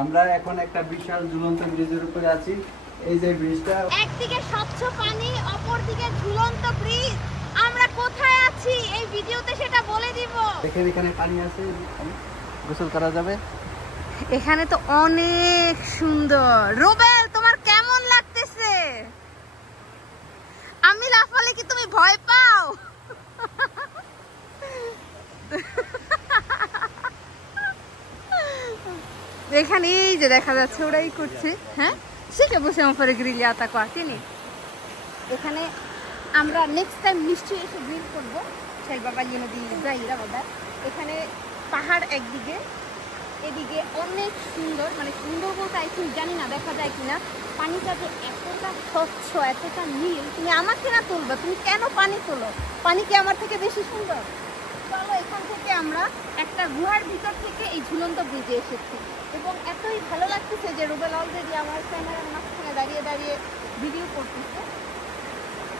আমরা এখন একটা বিশাল ঝুলন্ত ব্রিজের উপরে আছি। এই যে ব্রিজটা, একদিকে স্বচ্ছ পানি, অপরদিকে ঝুলন্ত ব্রিজ। আমরা কোথায় আছি এই ভিডিওতে সেটা বলে দিব। দেখেন এখানে পানি আছে, গোসল করা যাবে। এখানে তো অনেক সুন্দর। রুবেল, তোমার কেমন লাগতেছে? আমি লাফালে কি তুমি ভয় পাও? এখানে এই যে দেখা যাচ্ছে ওরাই করছে। হ্যাঁ, সেটা বসে আমার গ্রিলিয়াতা কোয়াতিনি। এখানে আমরা নেক্সট টাইম নিশ্চয়ই এসে গ্রিল করবো। সেই বাবা নদী যাইরা বাবা। এখানে পাহাড় একদিকে, এদিকে অনেক সুন্দর, মানে সুন্দর বলতে আই থিঙ্ক, জানি না দেখা যায় কিনা। পানিটা যে এতটা স্বচ্ছ, এতটা নীল, তুমি আমাকে না তুলবে, তুমি কেন পানি তোলো? পানি কি আমার থেকে বেশি সুন্দর? চলো, এখান থেকে আমরা একটা গুহার ভিতর থেকে এই ঝুলন্ত ব্রিজে এসেছি এবং এতই ভালো লাগতেছে যে রুবেল অলরেডি আমার ক্যামেরার মাঝখানে দাঁড়িয়ে দাঁড়িয়ে ভিডিও করতেছে।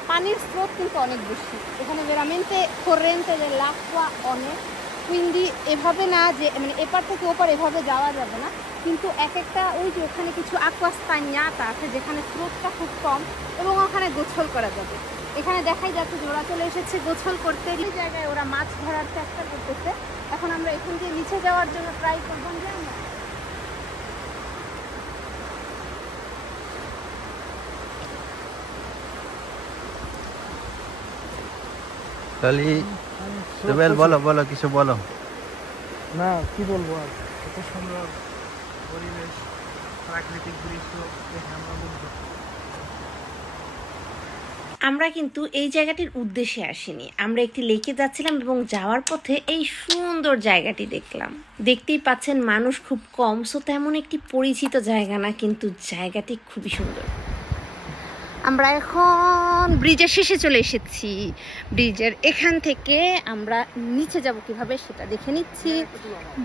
পানির স্রোত কিন্তু অনেক বেশি এখানে, veramente corrente dell'acqua অনেক। কুইন্দি এভাবে না যে মানে এপার থেকে ওপার এভাবে যাওয়া যাবে না, কিন্তু এক একটা ওই যে ওখানে কিছু aqua stagnata আছে যেখানে স্রোতটা খুব কম এবং ওখানে গোসল করা যাবে। এখানে দেখাই যাচ্ছে যে ওরা চলে এসেছে গোসল করতে। এই জায়গায় ওরা মাছ ধরার চেষ্টা করতেছে। এখন আমরা এখান দিয়ে নিচে যাওয়ার জন্য ট্রাই করবো। তাহলে রুবেল বলো বলো কিছু বলো। না, কি বলবো আর, এত সুন্দর পরিবেশ, প্রাকৃতিক দৃশ্য দেখে আমরা মুগ্ধ। আমরা কিন্তু এই জায়গাটির উদ্দেশ্যে আসিনি, আমরা একটি লেকে যাচ্ছিলাম এবং যাওয়ার পথে এই সুন্দর জায়গাটি দেখলাম। দেখতেই পাচ্ছেন মানুষ খুব কম, সো তেমন একটি পরিচিত জায়গা না, কিন্তু জায়গাটি খুবই সুন্দর। আমরা এখন ব্রিজের শেষে চলে এসেছি। ব্রিজের এখান থেকে আমরা নিচে যাব কিভাবে সেটা দেখে নিচ্ছি।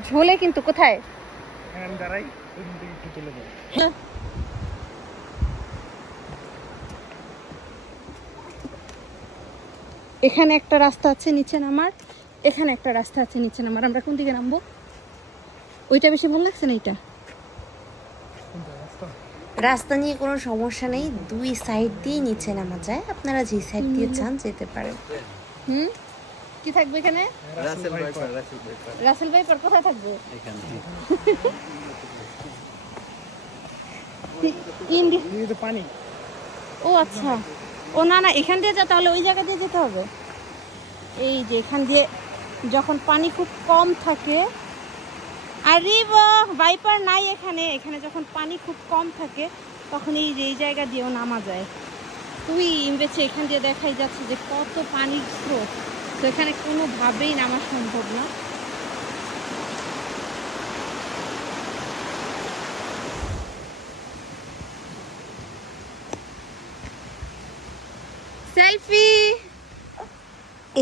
ঝোলে কিন্তু কোথায় দাঁড়াই, ওইখান থেকে একটু চলে যাই। এখানে একটা রাস্তা আছে নিচে নামার, এখানে একটা রাস্তা আছে নিচে নামার। আমরা কোন দিকে নামবো? ওইটা বেশি ভালো লাগছে না এটা? রাস্তা নিয়ে কোনো সমস্যা নেই, দুই সাইড দিয়ে নিচে নামা যায়, আপনারা যে সাইড দিয়ে চান যেতে পারেন। কি থাকবে এখানে? রাসেল ভাইপার কোথায় থাকবে? পানি। ও আচ্ছা, ও না না, এখান দিয়ে যা, তাহলে ওই জায়গা দিয়ে যেতে হবে। এই যে এখান দিয়ে যখন পানি খুব কম থাকে, আরে ভাইপার নাই এখানে। এখানে যখন পানি খুব কম থাকে তখন এই যে এই জায়গা দিয়েও নামা যায়। তুই বেছে এখান দিয়ে দেখাই যাচ্ছে যে কত পানির স্রোত, তো এখানে কোনোভাবেই নামা সম্ভব না। সেলফি।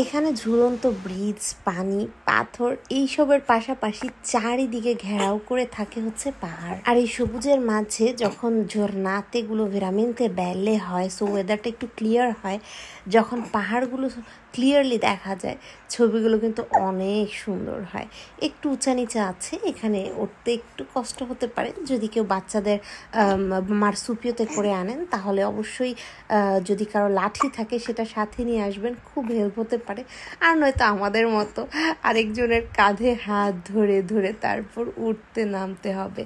এখানে ঝুলন্ত ব্রিজ, পানি, পাথর এইসবের পাশাপাশি চারিদিকে ঘেরাও করে থাকে হচ্ছে পাহাড়। আর এই সবুজের মাঝে যখন ঝর্ণাতেগুলো veramente বেলে হয়, সো ওয়েদারটা একটু ক্লিয়ার হয়, যখন পাহাড়গুলো ক্লিয়ারলি দেখা যায়, ছবিগুলো কিন্তু অনেক সুন্দর হয়। একটু উঁচা নিচে আছে, এখানে উঠতে একটু কষ্ট হতে পারে। যদি কেউ বাচ্চাদের মারসুপিওতে করে আনেন তাহলে অবশ্যই যদি কারো লাঠি থাকে সেটা সাথে নিয়ে আসবেন, খুব হেল্প হতে পারে। আর নয়তো আমাদের মতো আরেকজনের কাঁধে হাত ধরে ধরে তারপর উঠতে নামতে হবে।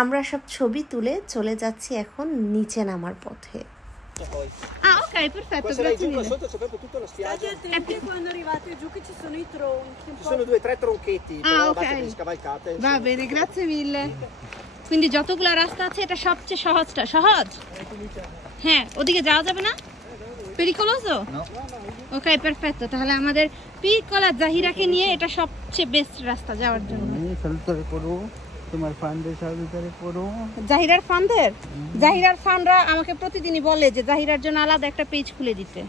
আমরা সব ছবি তুলে চলে যাচ্ছি এখন নিচে নামার পথে। Ah, ok, perfetto, grazie mille. Sotto c'è proprio tutta la spiaggia. E poi quando arrivate giù che ci sono i tronchi. Ci sono 2 o 3 tronchetti, però ok. basta che li scavalcate. Va bene, grazie mille. Quindi যতগুলো রাস্তা আছে এটা সবচেয়ে সহজটা? সহজ? হ্যাঁ, ওদিকে যাওয়া যাবে না? Pericoloso? No. Ok, perfetto. তাহলে আমাদের পিকলা জাহিরাকে নিয়ে এটা সবচেয়ে বেস্ট রাস্তা যাওয়ার জন্য। সালুতারে পড়ো, তোমার ফান্ডের সালুতারে পড়ো। জাহিরার ফান্ডের? জাহিরার ফান্ডরা আমাকে প্রতিদিনই বলে যে জাহিরার জন্য আলাদা একটা পেজ খুলে দিতে।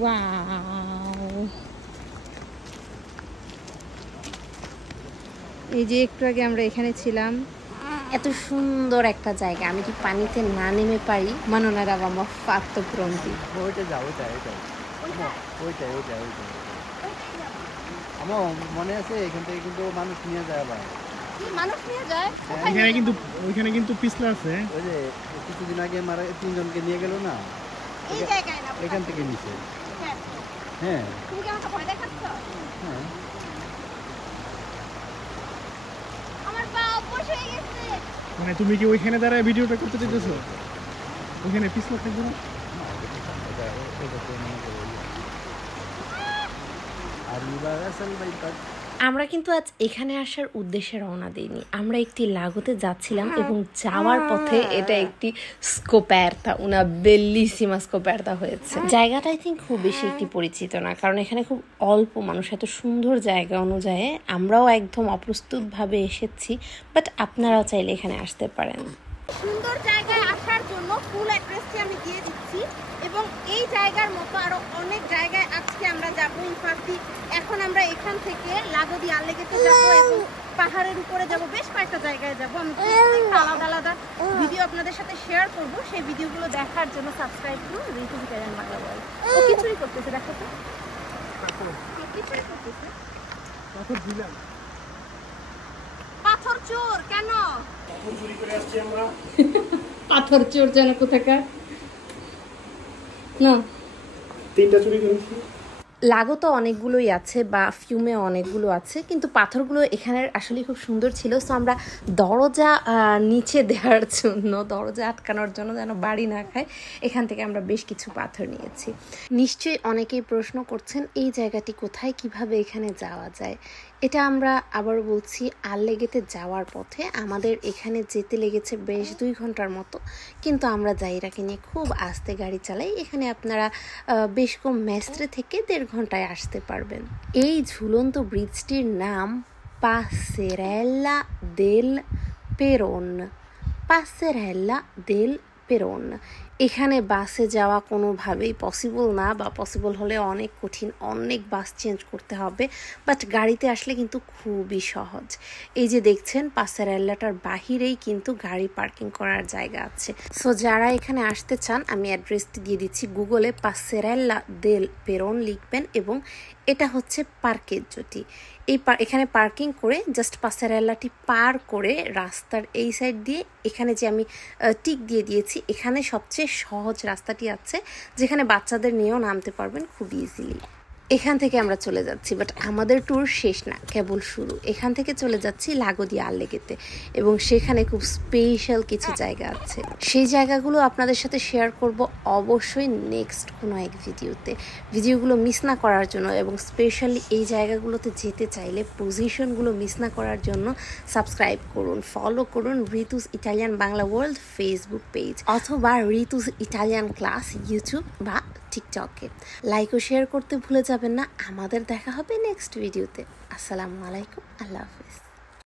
ওয়াও, এই যে একটু আগে আমরা এখানে ছিলাম, এত সুন্দর একটা জায়গা। আমি কি পানিতে না নেমে পারি? মাননারা বাবা ফাত্ত প্রন্তি। ওইটা যাও, ওইটা ওইটা ওইটা ওইটা ওইটা মনে আছে এখান থেকে কিন্তু মানুষ নিয়ে যায় আবার। কি মানুষ নিয়ে যায়? কোথায় এখানে নিয়ে কিন্তু যায়? ওইখানে কিন্তু পিছলা আছে। ওই যে কিছুদিন আগে মারা 3 জনকে নিয়ে গেল না, এই জায়গায় না, এখান থেকে নিচে। হ্যাঁ। হ্যাঁ তুমি কি আমাকে ভয় দেখাচ্ছ? হ্যাঁ আমার পা অবশ হয়ে গেছে। মানে তুমি কি ওইখানে দাঁড়ায় ভিডিওটা করতে চাইতেছো? ওইখানে পিছলা থাকবে না? আমরা কিন্তু আজ এখানে আসার উদ্দেশ্যে রওনা দিইনি, আমরা একটি লাগোতে যাচ্ছিলাম এবং যাওয়ার পথে এটা একটি স্কোপ্যারতা, উনা বেলিসিমা স্কোপ্যারতা হয়েছে। জায়গাটা আই থিঙ্ক খুব বেশি একটি পরিচিত না, কারণ এখানে খুব অল্প মানুষ। এত সুন্দর জায়গা অনুযায়ী আমরাও একদম অপ্রস্তুতভাবে এসেছি, বাট আপনারাও চাইলে এখানে আসতে পারেন। সুন্দর জায়গায় আসার জন্য ফুল অ্যাড্রেসটি আমি দিয়ে দিচ্ছি, এবং এই জায়গার মতো আরো অনেক জায়গায় আজকে আমরা যাবো। ইনফ্যাক্ট এখন আমরা এখান থেকে লাগোদি আল্লেগেতে যাব এবং পাহাড়ের উপরে যাব, বেশ কয়েকটা জায়গায় যাব। আমি প্রত্যেকটা আলাদা আলাদা ভিডিও আপনাদের সাথে শেয়ার করব। সেই ভিডিওগুলো দেখার জন্য সাবস্ক্রাইব করুন ঋতুজ ইটালিয়ান বাংলা ওয়ার্ল্ড। ও কিছুই করতেছে, দেখো তো কিছুই করতেছে। পাথর দিলাম, পাথর চোর কেন? পাথর চুরি করে আসছি আমরা। পাথর চোর যেন কোথাকার না। 3টা চুরি করেছি। লাগো তো অনেকগুলোই আছে বা ফিউমে অনেকগুলো আছে, কিন্তু পাথরগুলো এখানের আসলে খুব সুন্দর ছিল। সো আমরা দরজা নিচে দেওয়ার জন্য, দরজা আটকানোর জন্য যেন বাড়ি না খায়, এখান থেকে আমরা বেশ কিছু পাথর নিয়েছি। নিশ্চয়ই অনেকেই প্রশ্ন করছেন এই জায়গাটি কোথায়, কিভাবে এখানে যাওয়া যায়। এটা আমরা আবার বলছি, আল্লেগেতে যাওয়ার পথে আমাদের এখানে যেতে লেগেছে বেশ 2 ঘন্টার মতো, কিন্তু আমরা জাইরাকে নিয়ে খুব আস্তে গাড়ি চালাই। এখানে আপনারা বেশ কম মেস্ত্রে থেকে 1.5 ঘন্টায় আসতে পারবেন। এই ঝুলন্ত ব্রিজটির নাম পাসেরেলা দেল পেরন। পাসেরেলা দেল পেরন। এখানে বাসে যাওয়া কোনোভাবেই পসিবল না, বা পসিবল হলে অনেক কঠিন, অনেক বাস চেঞ্জ করতে হবে। বাট গাড়িতে আসলে কিন্তু খুবই সহজ। এই যে দেখছেন পাসেরেল্লাটার বাহিরেই কিন্তু গাড়ি পার্কিং করার জায়গা আছে। সো যারা এখানে আসতে চান, আমি অ্যাড্রেসটি দিয়ে দিচ্ছি, গুগলে পাসেরেল্লা দেল পেরন লিখবেন এবং এটা হচ্ছে পার্কেজ্জোটি। এখানে পার্কিং করে জাস্ট পাসেরেল্লাটি পার করে রাস্তার এই সাইড দিয়ে, এখানে যে আমি টিক দিয়ে দিয়েছি, এখানে সবচেয়ে সহজ রাস্তাটি আছে, যেখানে বাচ্চাদের নিয়েও নামতে পারবেন খুব ইজিলি। এখান থেকে আমরা চলে যাচ্ছি, বাট আমাদের ট্যুর শেষ না, কেবল শুরু। এখান থেকে চলে যাচ্ছি লাগোদি আল্লেগেতে, এবং সেখানে খুব স্পেশাল কিছু জায়গা আছে। সেই জায়গাগুলো আপনাদের সাথে শেয়ার করব অবশ্যই নেক্সট কোনো এক ভিডিওতে। ভিডিওগুলো মিস না করার জন্য এবং স্পেশালি এই জায়গাগুলোতে যেতে চাইলে পজিশনগুলো মিস না করার জন্য সাবস্ক্রাইব করুন, ফলো করুন Rituj Italian Bangla world Facebook page, অথবা ঋতুজ ইটালিয়ান ক্লাস ইউটিউব বা টিকটকে। লাইক ও শেয়ার করতে ভুলে যাবেন না। আমাদের দেখা হবে নেক্সট ভিডিওতে। আসসালামু আলাইকুম, আল্লাহ হাফিজ।